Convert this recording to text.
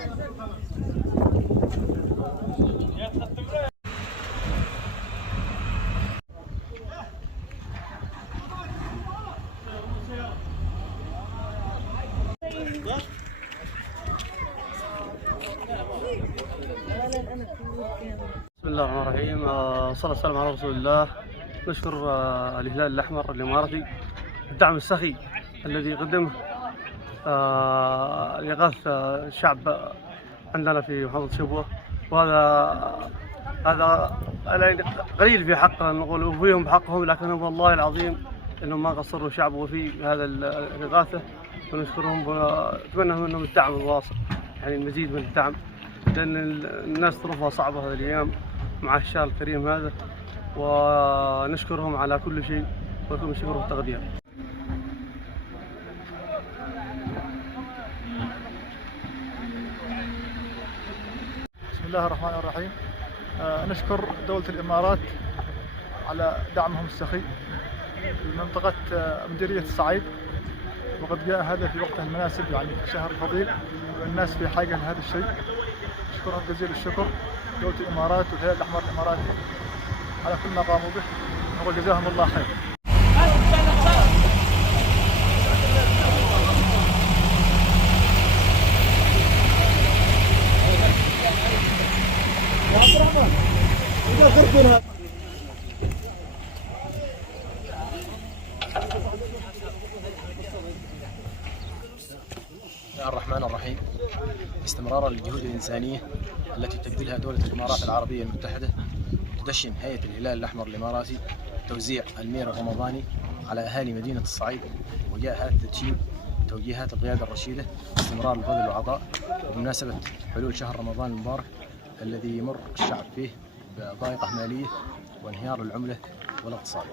بسم الله الرحمن الرحيم. صلى الله وسلم على رسول الله. نشكر الهلال الأحمر الإماراتي الدعم السخي الذي قدمه لإغاثة الشعب عندنا في محافظة شبوة، وهذا قليل في حقه نقول وفيهم بحقهم، لكنهم والله العظيم انهم ما قصروا الشعب وفي هذا الإغاثة، ونشكرهم ونتمنى منهم الدعم الواصل، يعني المزيد من الدعم، لأن الناس ظروفها صعبة هذه الأيام مع الشهر الكريم هذا، ونشكرهم على كل شيء ولكم الشكر والتقدير. بسم الله الرحمن الرحيم. نشكر دولة الإمارات على دعمهم السخي لمنطقة مديرية الصعيد، وقد جاء هذا في وقته المناسب، يعني في شهر فضيل والناس في حاجة لهذا الشيء. نشكرهم جزيل الشكر دولة الإمارات والهلال الأحمر الإماراتي على كل ما قاموا به، نقول جزاهم الله خير. الرحمن الرحيم. استمرارا للجهود الإنسانية التي تبذلها دولة الإمارات العربية المتحدة، تدشن هيئة الهلال الأحمر الإماراتي توزيع المير الرمضاني على أهالي مدينة الصعيد، وجاء هذا التدشين توجيهات القيادة الرشيدة استمرار البذل والعطاء بمناسبة حلول شهر رمضان المبارك الذي يمر الشعب فيه بضائقة مالية وانهيار العملة والاقتصاد.